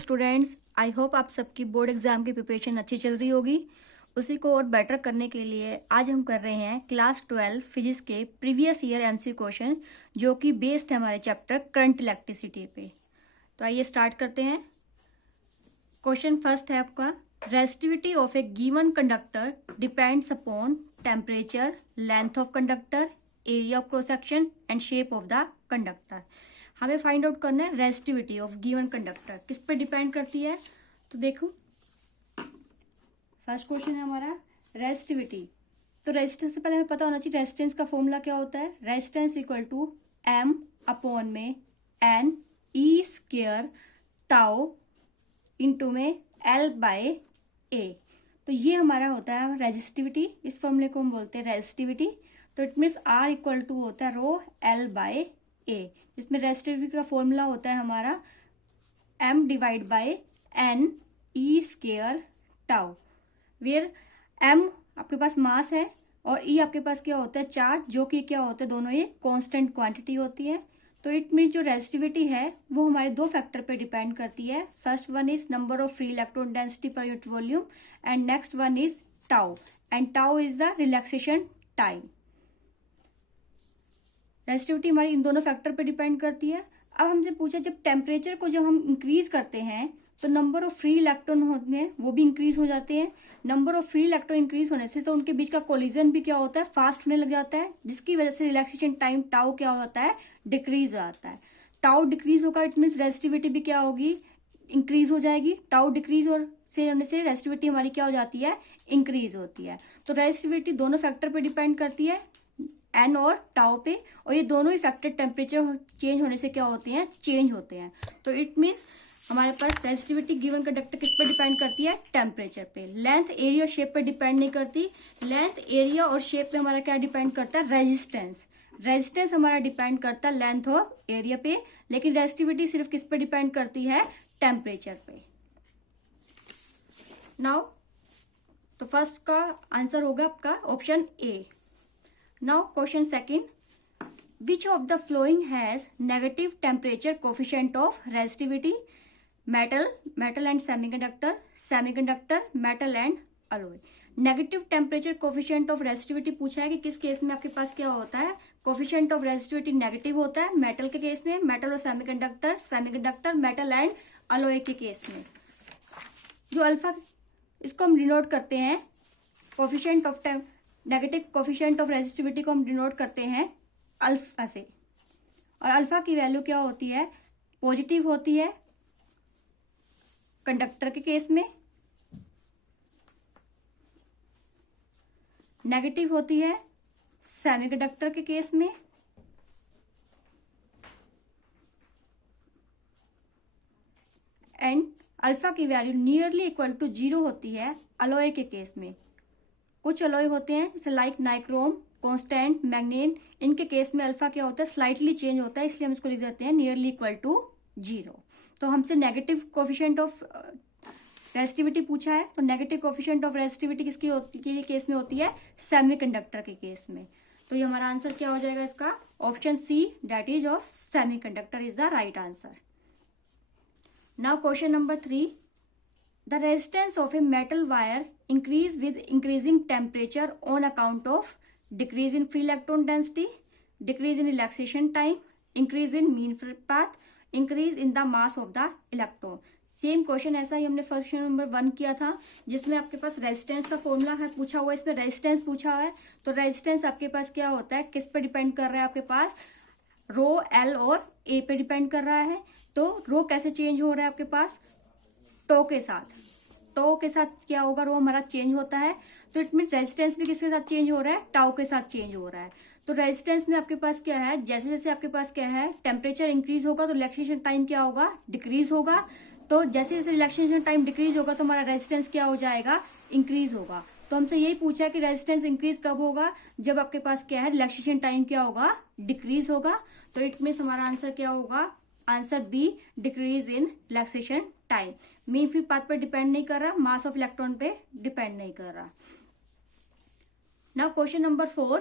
Students, I hope आप सबकी board exam की प्रिपरेशन अच्छी चल रही होगी। उसी को और बेटर करने के लिए आज हम कर रहे हैं क्लास 12 फिजिक्स के प्रीवियस ईयर एमसी क्वेश्चन, जो कि बेस्ड है हमारे चैप्टर करंट इलेक्ट्रिसिटी पे। तो आइए स्टार्ट करते हैं। क्वेश्चन फर्स्ट है आपका, resistivity of A given conductor depends upon temperature, length of conductor, area of cross section and shape of the conductor. हमें फाइंड आउट करना है रेजिस्टिविटी ऑफ गिवन कंडक्टर किस पे डिपेंड करती है। तो देखो, फर्स्ट क्वेश्चन है हमारा रेजिस्टिविटी। तो रेजिस्टेंस से पहले हमें पता होना चाहिए रेजिस्टेंस का फॉर्मूला क्या होता है। Resistance equal to M upon में N E square tau into में एल बाय ए। तो ये हमारा होता है रेजिस्टिविटी। इस फॉर्मूले को हम बोलते हैं रेजिस्टिविटी। तो it means R equal to होता है रो एल बाय ए। इसमें रेजिस्टिविटी का फॉर्मूला होता है हमारा M divide by N E square tau, where M आपके पास मास है और ई आपके पास क्या होता है चार्ज, जो कि क्या होता है दोनों ये कांस्टेंट क्वांटिटी होती है। तो इट मीन जो रेजिस्टिविटी है वो हमारे दो फैक्टर पे डिपेंड करती है। First one is number of free electron density per unit volume and next one is tau, and tau is the relaxation time. Resistivity हमारी इन दोनों फैक्टर पे डिपेंड करती है। अब हमसे पूछा जब टेम्परेचर को जब हम इंक्रीज करते हैं तो नंबर ऑफ फ्री इलेक्ट्रॉन होते हैं वो भी इंक्रीज हो जाते हैं। Number of free electron increase होने से तो उनके बीच का कोलिजन भी क्या होता है फास्ट होने लग जाता है, जिसकी वजह से रिलैक्सेशन टाइम टाउ क्या होता है डिक्रीज हो जाता है। टाउ डिक्रीज होगा इट मीन्स रेजिस्टिविटी भी क्या होगी इंक्रीज हो जाएगी। टाउ डिक्रीज होने से रेजिस्टिविटी हमारी क्या हो जाती है इंक्रीज होती है। तो रेजिस्टिविटी दोनों फैक्टर पे डिपेंड करती है, एन और टाउ पे, और ये दोनों ही फैक्टर टेम्परेचर चेंज होने से क्या होते हैं चेंज होते हैं। तो इट मीन्स हमारे पास रेजिस्टिविटी गिवन कंडक्टर किस पर डिपेंड करती है टेम्परेचर पे। लेंथ एरिया और शेप पे डिपेंड नहीं करती। लेंथ एरिया और शेप पे हमारा क्या डिपेंड करता है रेजिस्टेंस। रेजिस्टेंस हमारा डिपेंड करता है लेंथ और एरिया पे, लेकिन रेजिस्टिविटी सिर्फ किस पे डिपेंड करती है टेम्परेचर पे। नाउ तो फर्स्ट का आंसर होगा आपका option A. Now question second, which of the following has negative temperature coefficient of resistivity? metal and semiconductor, metal and alloy। Negative temperature coefficient of resistivity पूछा है कि किस केस में आपके पास क्या होता है कोफिशिएंट ऑफ रेजिस्टिविटी नेगेटिव होता है। मेटल के केस में, मेटल और सेमीकंडक्टर, मेटल एंड अलॉय के केस में। जो अल्फा, इसको हम डिनोट करते हैं coefficient of negative coefficient of resistivity को हम डिनोट करते हैं अल्फा से, और अल्फा की वैल्यू क्या होती है पॉजिटिव होती है कंडक्टर के केस में, नेगेटिव होती है सेमीकंडक्टर के केस में, एंड अल्फा की वैल्यू नियरली इक्वल टू 0 होती है अलॉय के केस में। कुछ अलॉय होते हैं जैसे लाइक नाइक्रोम, कांस्टेंट, मैग्नीन, इनके केस में अल्फा क्या होता है स्लाइटली चेंज होता है, इसलिए हम इसको लिख देते हैं नियरली इक्वल टू 0। तो हमसे नेगेटिव कोफिशिएंट ऑफ रेजिस्टिविटी पूछा है, तो नेगेटिव कोफिशिएंट ऑफ रेजिस्टिविटी किसकी के केस में होती है सेमीकंडक्टर के केस में। तो ये हमारा आंसर क्या हो जाएगा इसका option C, that is of semiconductor is the right answer. Now question number 3, the resistance of a metal wire increase with increasing temperature on account of decrease in free electron density, decrease in relaxation time, increase in mean path, increase in the mass of the electron। Same question ऐसा ही हमने first question number 1 किया था, जिसमें आपके पास resistance का formula है पूछा हुआ है, इसमें रेजिस्टेंस पूछा हुआ है। तो रेजिस्टेंस आपके पास क्या होता है किस पे डिपेंड कर रहा है आपके पास रो एल और ए पे डिपेंड कर रहा है। तो रो कैसे चेंज हो रहा है आपके पास टो के साथ क्या होगा रो हमारा चेंज होता है। तो इट मीन रेजिस्टेंस भी किसके साथ चेंज हो रहा है टाउ के साथ चेंज हो रहा है। तो रेजिस्टेंस में आपके पास क्या है जैसे जैसे आपके पास क्या है टेम्परेचर इंक्रीज होगा तो रिलैक्सेशन टाइम क्या होगा डिक्रीज होगा। तो जैसे जैसे रिलैक्सेशन टाइम डिक्रीज होगा तो हमारा रेजिस्टेंस क्या हो जाएगा इंक्रीज होगा। तो हमसे यही पूछा है कि रेजिस्टेंस इंक्रीज कब होगा जब आपके पास क्या है रिलैक्सेशन टाइम क्या होगा डिक्रीज होगा। तो इट मीन्स हमारा आंसर क्या होगा answer B, decrease in relaxation time. Mean free path पर डिपेंड नहीं कर रहा, मास ऑफ इलेक्ट्रॉन पे डिपेंड नहीं कर रहा। Now question number 4,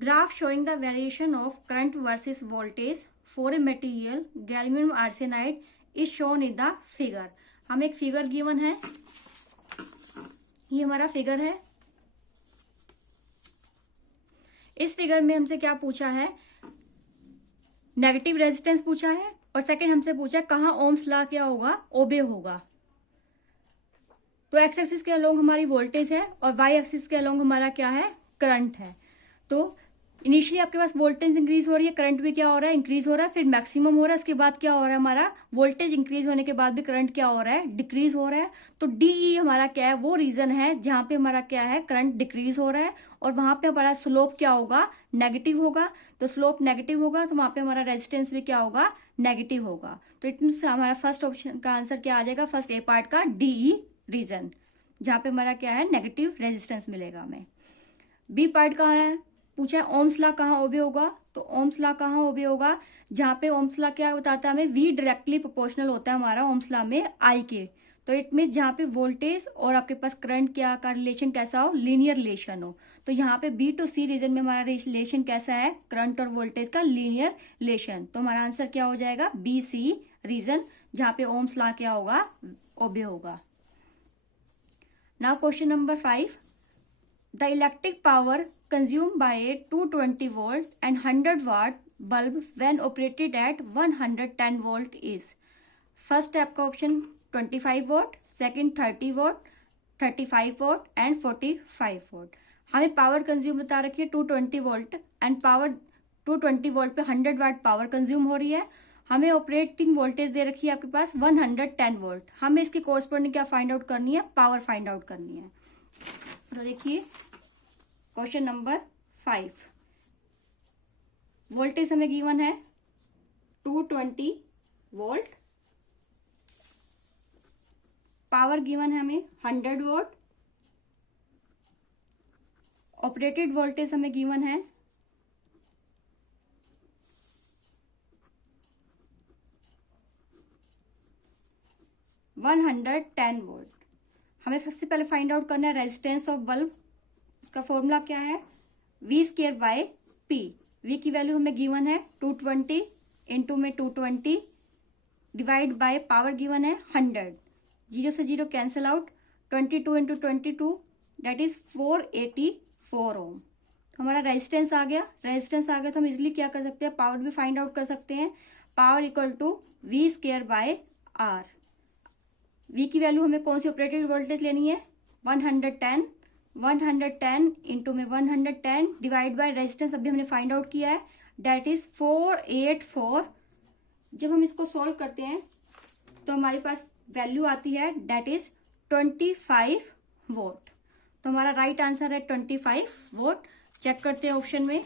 graph showing the variation of current versus voltage for a material gallium arsenide is shown in the figure. हमें एक फिगर गिवन है, ये हमारा फिगर है। इस फिगर में हमसे क्या पूछा है, नेगेटिव रेजिस्टेंस पूछा है, और सेकंड हमसे पूछा है कहाँ ओम्स लॉ क्या होगा, ओबे होगा। तो एक्स एक्सिस के अलोंग हमारी वोल्टेज है और वाई एक्सिस के अलोंग हमारा क्या है, करंट है। तो इनिशियली आपके पास वोल्टेज इंक्रीज हो रही है, करंट भी क्या हो रहा है, इंक्रीज हो रहा है, फिर मैक्सिमम हो रहा है, उसके बाद क्या हो रहा है, हमारा वोल्टेज इंक्रीज होने के बाद भी करंट क्या हो रहा है, डिक्रीज हो रहा है। तो डीई हमारा क्या है, वो रीजन है जहां पे हमारा क्या है, करंट डिक्रीज हो रहा है, और वहां पे हमारा स्लोप क्या होगा, नेगेटिव होगा। तो स्लोप नेगेटिव होगा तो वहां पे हमारा रेजिस्टेंस भी क्या होगा, नेगेटिव होगा। तो इट मीन्स हमारा फर्स्ट ऑप्शन का आंसर क्या आ जाएगा, फर्स्ट ए पार्ट का डीई रीजन, जहां पे हमारा क्या है, नेगेटिव रेजिस्टेंस मिलेगा हमें। बी पार्ट कहाँ है, पूछा है ओम्स लॉ कहाँ ओबे होगा। तो ओम्स लॉ कहाँ ओबे होगा, जहाँ पे ओम्स लॉ क्या बताता है हमें, वी डायरेक्टली प्रोपोर्शनल होता है हमारा ओम्स लॉ में आई के। तो इट मीन जहाँ पे वोल्टेज और आपके पास करंट क्या का रिलेशन कैसा हो, लीनियर रिलेशन हो। तो यहाँ पे बी टू सी रीजन में हमारा रिलेशन कैसा है, करंट और वोल्टेज का लीनियर रिलेशन। तो हमारा आंसर क्या हो जाएगा, बी सी रीजन, जहाँ पे ओम्स लॉ क्या होगा, ओबे होगा। Now question number 5, the electric power consumed by a 220 volt and 100 watt bulb when operated at 110 volt is। First है आपका option 25 vote, second 30 vote, 35 vote and 45 vote. हमें power consume बता रखी है 220 वोल्ट एंड पावर 220 वोल्ट पे 100 watt power consume हो रही है। हमें ऑपरेटिंग वोल्टेज दे रखी है आपके पास 110 वोल्ट। हमें इसकी कोरस्पॉन्डिंग क्या फाइंड आउट करनी है, पावर फाइंड आउट करनी है। तो देखिए क्वेश्चन नंबर 5, वोल्टेज हमें गिवन है 220 वोल्ट, पावर गिवन है हमें 100 वोल्ट, ऑपरेटेड वोल्टेज हमें गिवन है 110 वोल्ट। हमें सबसे पहले फाइंड आउट करना है रेजिस्टेंस ऑफ बल्ब। उसका फॉर्मूला क्या है, V square by P. V की वैल्यू हमें गिवन है 220 इंटू में 220 डिवाइड बाय पावर गिवन है 100। जीरो से zero cancel out, 22 into 22 that is 484 ओम। तो हमारा रेजिस्टेंस आ गया। रेजिस्टेंस आ गया तो हम इजिली क्या कर सकते हैं, पावर भी फाइंड आउट कर सकते हैं। Power equal to V square by R. V की वैल्यू हमें कौन सी ऑपरेटेड वोल्टेज लेनी है, 110 110 इंटू में 110 डिवाइड बाय रेजिस्टेंस अभी हमने फाइंड आउट किया है डेट इज 484। जब हम इसको सॉल्व करते हैं तो हमारे पास वैल्यू आती है डेट इज 25 वोट। तो हमारा राइट आंसर है 25 वोट। चेक करते हैं ऑप्शन में,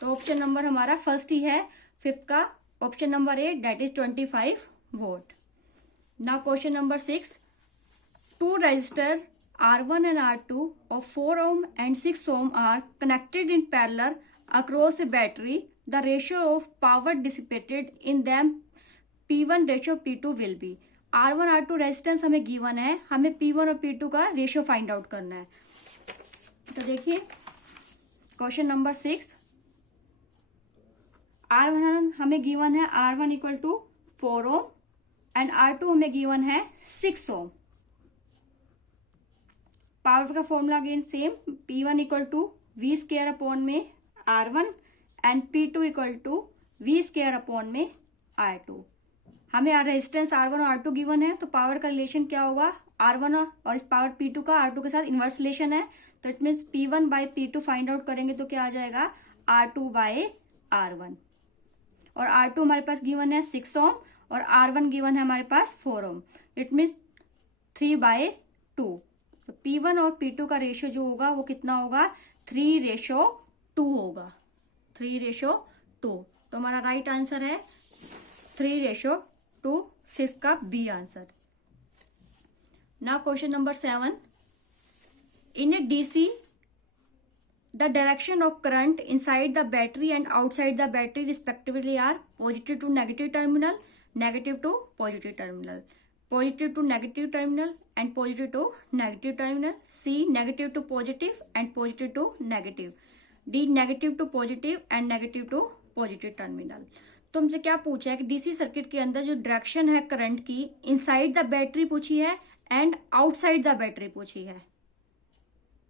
तो ऑप्शन नंबर हमारा फर्स्ट ही है, फिफ्थ का option number A that is 25 watt. Now question number 6, two resistor R1 and R2 of 4 ohm and 6 ohm are connected in parallel across a battery. The ratio of power dissipated in them P1 ratio P2 will be। R1 R2 resistance हमें given है, हमें P1 और P2 का ratio find out करना है। तो देखिए question number 6, R1 हमें गिवन है R1 equal to 4 ohm and R2 हमें गिवन है 6 ओम। पावर का formula again same, P1 equal to V square upon में R1 and P2 equal to V square upon में R2। हमें resistance R1 और R2 given है, तो power का रिलेशन क्या होगा, R1 और इस पावर P2 का R2 के साथ इनवर्स रिलेशन है। तो it means P1 by P2 find out करेंगे तो क्या आ जाएगा, R2 बाई R1। और R2 हमारे पास गिवन है 6 ओम और R1 गिवन है हमारे पास 4 ओम। It means 3/2। तो P1 और P2 का रेशियो जो होगा वो कितना होगा, 3/2 होगा, 3/2। तो हमारा राइट आंसर है 3/2, 6 का B answer. Now question number 7, in a DC the direction of current inside the battery and outside the battery respectively are positive to negative terminal, negative to positive terminal, positive to negative terminal and positive to negative terminal, C negative to positive and positive to negative, D negative to positive and negative to positive terminal। तो हमसे क्या पूछा है कि DC circuit के अंदर जो direction है करंट की, इनसाइड द बैटरी पूछी है एंड आउटसाइड द बैटरी पूछी है,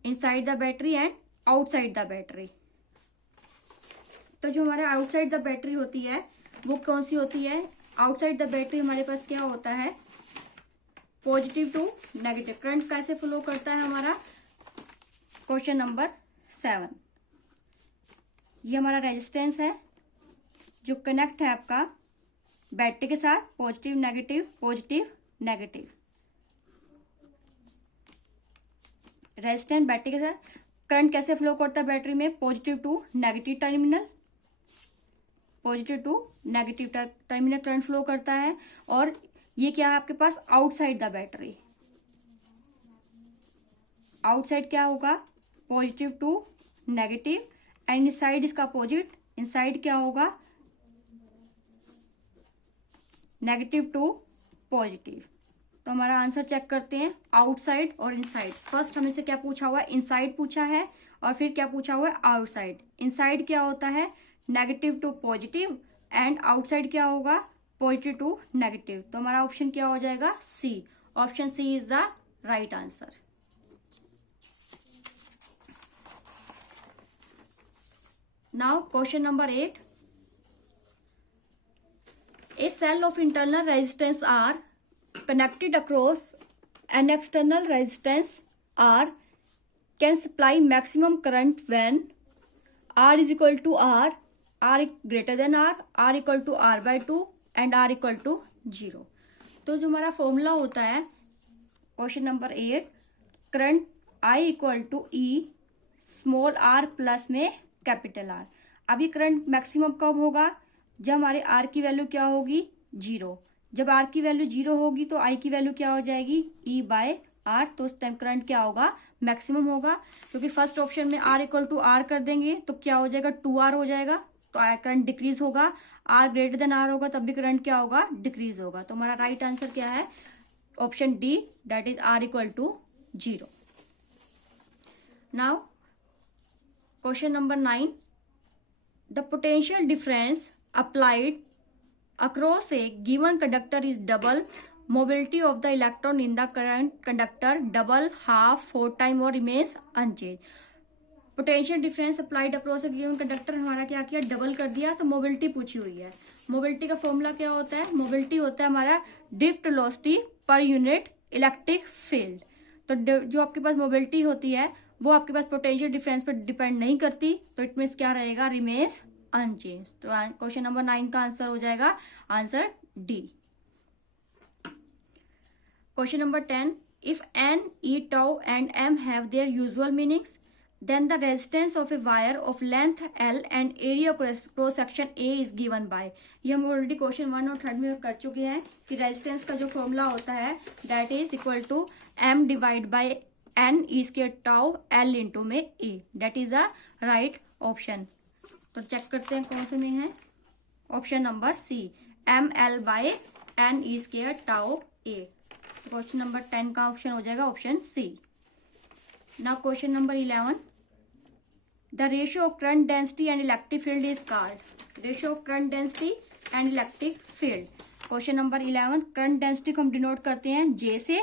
inside the battery and outside the battery. तो जो हमारे आउटसाइड द बैटरी होती है वो कौन सी होती है? आउटसाइड द बैटरी हमारे पास क्या होता है? Positive to negative. करंट कैसे फ्लो करता है हमारा? Question number 7। ये हमारा रेजिस्टेंस है जो कनेक्ट है आपका बैटरी के साथ, positive negative positive negative. Resistance battery के साथ करंट कैसे फ्लो करता है बैटरी में? Positive to negative terminal, positive to negative terminal current flow करता है। और ये क्या है आपके पास? Outside the battery. आउटसाइड क्या होगा? Positive to negative and inside इसका अपोजिट, इनसाइड क्या होगा? Negative to positive. तो हमारा आंसर चेक करते हैं, आउटसाइड और इनसाइड। फर्स्ट हमें से क्या पूछा हुआ है? इनसाइड पूछा है और फिर क्या पूछा हुआ है? आउटसाइड। इनसाइड क्या होता है? Negative to positive and outside क्या होगा? Positive to negative. तो हमारा ऑप्शन क्या हो जाएगा? C. Option C is the right answer. Now question number 8। A cell of internal resistance R connected across an external resistance R can supply maximum current when R is equal to R, R greater than R, R equal to R by 2 and R equal to 0। तो जो हमारा formula होता है question number 8, current I equal to E small r plus में capital R। अब ये current maximum कब होगा? जब हमारे R की वैल्यू क्या होगी? 0। जब R की वैल्यू 0 होगी तो I की वैल्यू क्या हो जाएगी? E by R। तो उस टाइम करंट क्या होगा? मैक्सिमम होगा। क्योंकि फर्स्ट ऑप्शन में R इक्वल टू R कर देंगे तो क्या हो जाएगा? 2R हो जाएगा, तो करंट डिक्रीज होगा। R ग्रेटर देन R होगा तब भी करंट क्या होगा? डिक्रीज होगा। तो हमारा राइट आंसर क्या है? Option D, that is R equal to 0। Now question number 9। The potential difference applied across a given conductor is double mobility of the electron in the current conductor, double, half, 4 time or remains unchanged। Potential difference applied across A given conductor हमारा क्या किया? Double कर दिया। तो mobility पूछी हुई है। Mobility का फॉर्मूला क्या होता है? मोबिलिटी होता है हमारा drift velocity per unit electric field. तो जो आपके पास मोबिलिटी होती है वो आपके पास पोटेंशियल डिफरेंस पर डिपेंड नहीं करती, तो इट मीन्स क्या रहेगा? Remains unchanged. तो क्वेश्चन नंबर 9 का आंसर हो जाएगा answer D. Question number 10। If N, E, tau and M have their usual meanings, then the resistance of a wire of length L and area cross section A is given by। ये हम already question 1 और 3 में कर चुके हैं कि resistance का जो फॉर्मूला होता है that is equal to M divide by N E square tau L into में A। That is the right option. तो चेक करते हैं कौन से में है। Option number C, ML by N E square tau A। Question number 10 का option हो जाएगा option C. Now question number 11। The ratio of current density and electric field is called। ratio of current density and electric field। Question number 11। Current density को हम denote करते हैं J से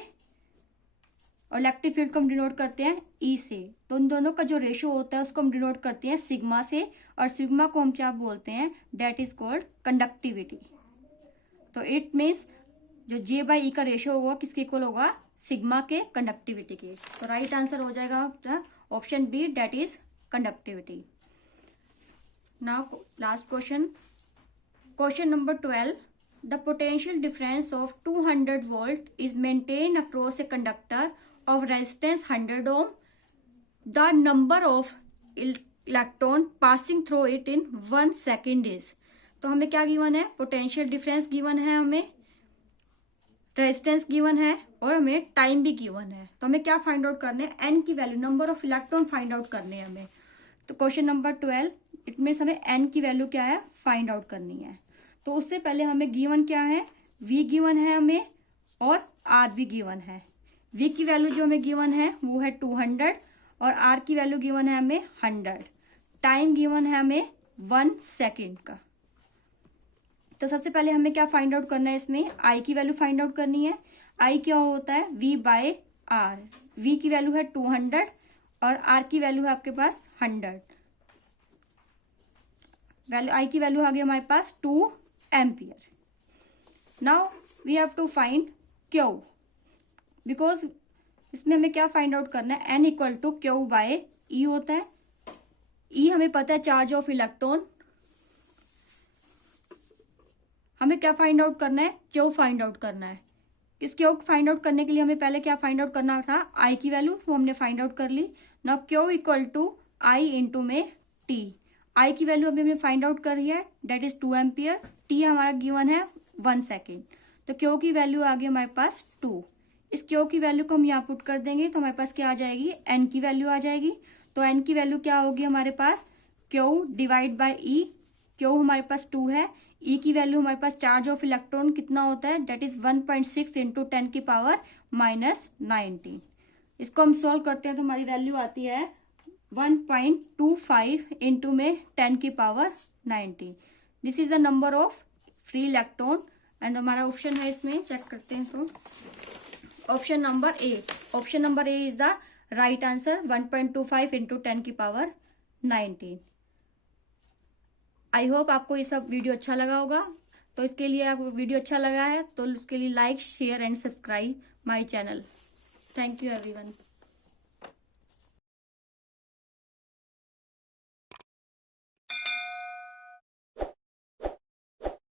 और electric field को हम डिनोट करते हैं E से। तो उन दोनों का जो रेशियो होता है उसको हम डिनोट करते हैं सिग्मा से, और सिग्मा को हम क्या बोलते हैं? That is called conductivity. तो इट मीन्स जो J बाई E का रेशियो होगा किसके इक्वल होगा? सिग्मा के, कंडक्टिविटी के। तो राइट आंसर हो जाएगा option B, that is conductivity। Now last question, question number 12। The potential difference of 200 volt is maintained across a conductor of resistance 100 ohm। The number of electron passing through it in 1 second is। तो हमें क्या given है? Potential difference given है, हमें resistance given है और हमें time भी गिवन है। तो हमें क्या फाइंड आउट करने हैं? एन की value, number of electron find out करने हैं हमें। तो क्वेश्चन नंबर 12 इट मीन्स हमें एन की वैल्यू क्या है? फाइंड आउट करनी है। तो उससे पहले हमें गिवन क्या है? वी गिवन है हमें और आर भी गिवन है। वी की वैल्यू जो हमें गिवन है वो है 200 और आर की वैल्यू गिवन है हमें 100। टाइम गिवन है हमें 1 सेकेंड का। तो सबसे पहले हमें क्या फाइंड आउट करना है, इसमें आई की वैल्यू फाइंड आउट करनी है। आई क्या होता है, वी बाय आर। वी की वैल्यू है 200 और आर की वैल्यू है आपके पास 100। वैल्यू आई की वैल्यू आ गई हमारे पास 2 ampere. Now we have to find Q, because इसमें हमें क्या फाइंड आउट करना है, N equal to Q by E होता है। ई हमें पता है चार्ज ऑफ इलेक्ट्रॉन। हमें क्या फाइंड आउट करना है, क्यू फाइंड आउट करना है। इस क्यू फाइंड आउट करने के लिए हमें पहले क्या फाइंड आउट करना था, आई की वैल्यू, वो हमने फाइंड आउट कर ली। Now Q equal to I into में टी। आई की वैल्यू अभी हमने फाइंड आउट करी है, डेट इज 2 एम्पियर। टी हमारा गिवन है 1 सेकेंड। तो क्यू की वैल्यू आ गई हमारे पास 2। इस क्यू की वैल्यू को हम यहाँ पुट कर देंगे तो हमारे पास क्या आ जाएगी, एन की वैल्यू आ जाएगी। तो एन की वैल्यू क्या होगी हमारे पास, Q divide by E. Q हमारे पास 2 है, ई की वैल्यू हमारे पास चार्ज ऑफ इलेक्ट्रॉन कितना होता है, डेट इज 1.6 इंटू 10 की पावर -19। इसको हम सोल्व करते हैं तो हमारी वैल्यू आती है 1.25 इंटू में 10 की power 19। This is the number of free electron. And हमारा ऑप्शन है, इसमें चेक करते हैं तो option number A. Option number A is the right answer, 1.25 into 10 की पावर 19। आई होप आपको ये सब वीडियो अच्छा लगा होगा। तो इसके लिए आपको वीडियो अच्छा लगा है तो उसके लिए like share and subscribe my channel. Thank you everyone.